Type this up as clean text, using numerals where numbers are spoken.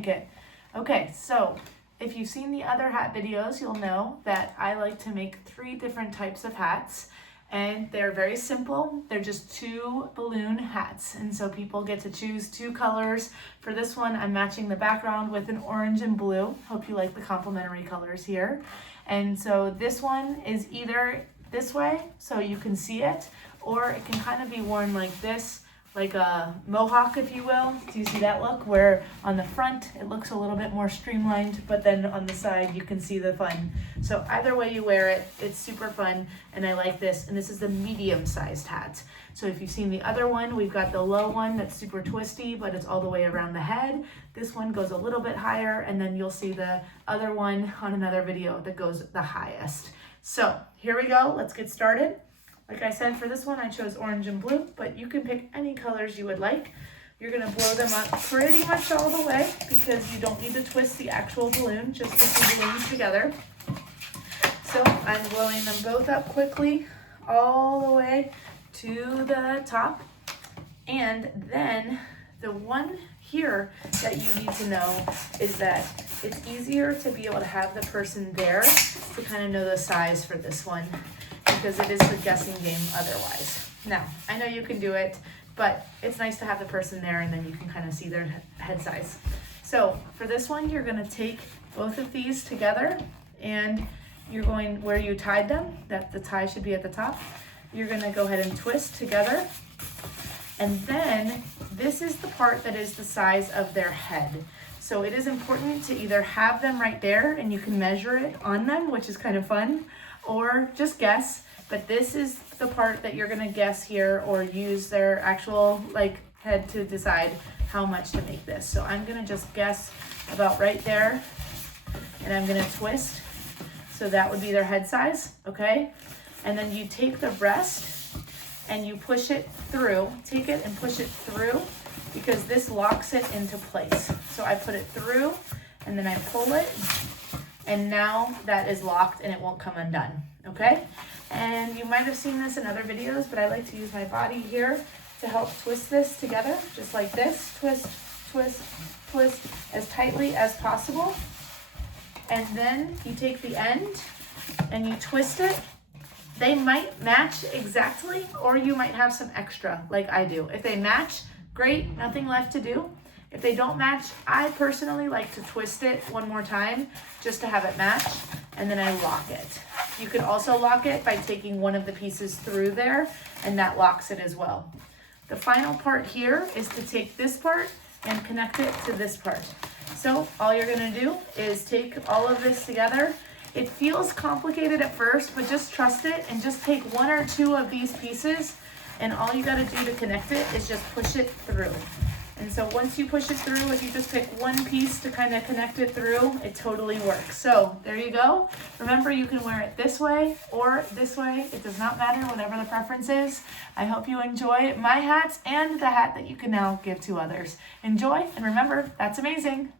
make it. Okay, so if you've seen the other hat videos, you'll know that I like to make 3 different types of hats, and they're very simple. They're just 2 balloon hats, and so people get to choose 2 colors. For this one, I'm matching the background with an orange and blue. Hope you like the complementary colors here. And so this one is either this way, so you can see it, or it can kind of be worn like this, like a mohawk, if you will. Do you see that look? Where on the front, it looks a little bit more streamlined, but then on the side, you can see the fun. So either way you wear it, it's super fun, and I like this. And this is the medium-sized hat. So if you've seen the other one, we've got the low one that's super twisty, but it's all the way around the head. This one goes a little bit higher, and then you'll see the other one on another video that goes the highest. So here we go, let's get started. Like I said, for this one, I chose orange and blue, but you can pick any colors you would like. You're gonna blow them up pretty much all the way because you don't need to twist the actual balloon, just put the balloons together. So I'm blowing them both up quickly, all the way to the top. And then the one here that you need to know is that it's easier to be able to have the person there to kind of know the size for this one, because it is a guessing game otherwise. Now, I know you can do it, but it's nice to have the person there and then you can kind of see their head size. So for this one, you're gonna take both of these together and you're going where you tied them, that the tie should be at the top. You're gonna go ahead and twist together. And then this is the part that is the size of their head. So it is important to either have them right there and you can measure it on them, which is kind of fun, or just guess. But this is the part that you're gonna guess here or use their actual head to decide how much to make this. So I'm gonna just guess about right there and I'm gonna twist. So that would be their head size, okay? And then you take the breast and you push it through. Take it and push it through because this locks it into place. So I put it through and then I pull it and now that is locked and it won't come undone, okay? And you might have seen this in other videos, but I like to use my body here to help twist this together, just like this. Twist, twist, twist as tightly as possible. And then you take the end and you twist it. They might match exactly, or you might have some extra like I do. If they match, great, nothing left to do. If they don't match, I personally like to twist it one more time just to have it match, and then I lock it. You could also lock it by taking one of the pieces through there, and that locks it as well. The final part here is to take this part and connect it to this part. So all you're gonna do is take all of this together. It feels complicated at first, but just trust it and just take 1 or 2 of these pieces, and all you gotta do to connect it is just push it through. And so once you push it through, if you just pick one piece to kind of connect it through, it totally works. So there you go. Remember, you can wear it this way or this way. It does not matter, whatever the preference is. I hope you enjoy my hats and the hat that you can now give to others. Enjoy, and remember, that's amazing.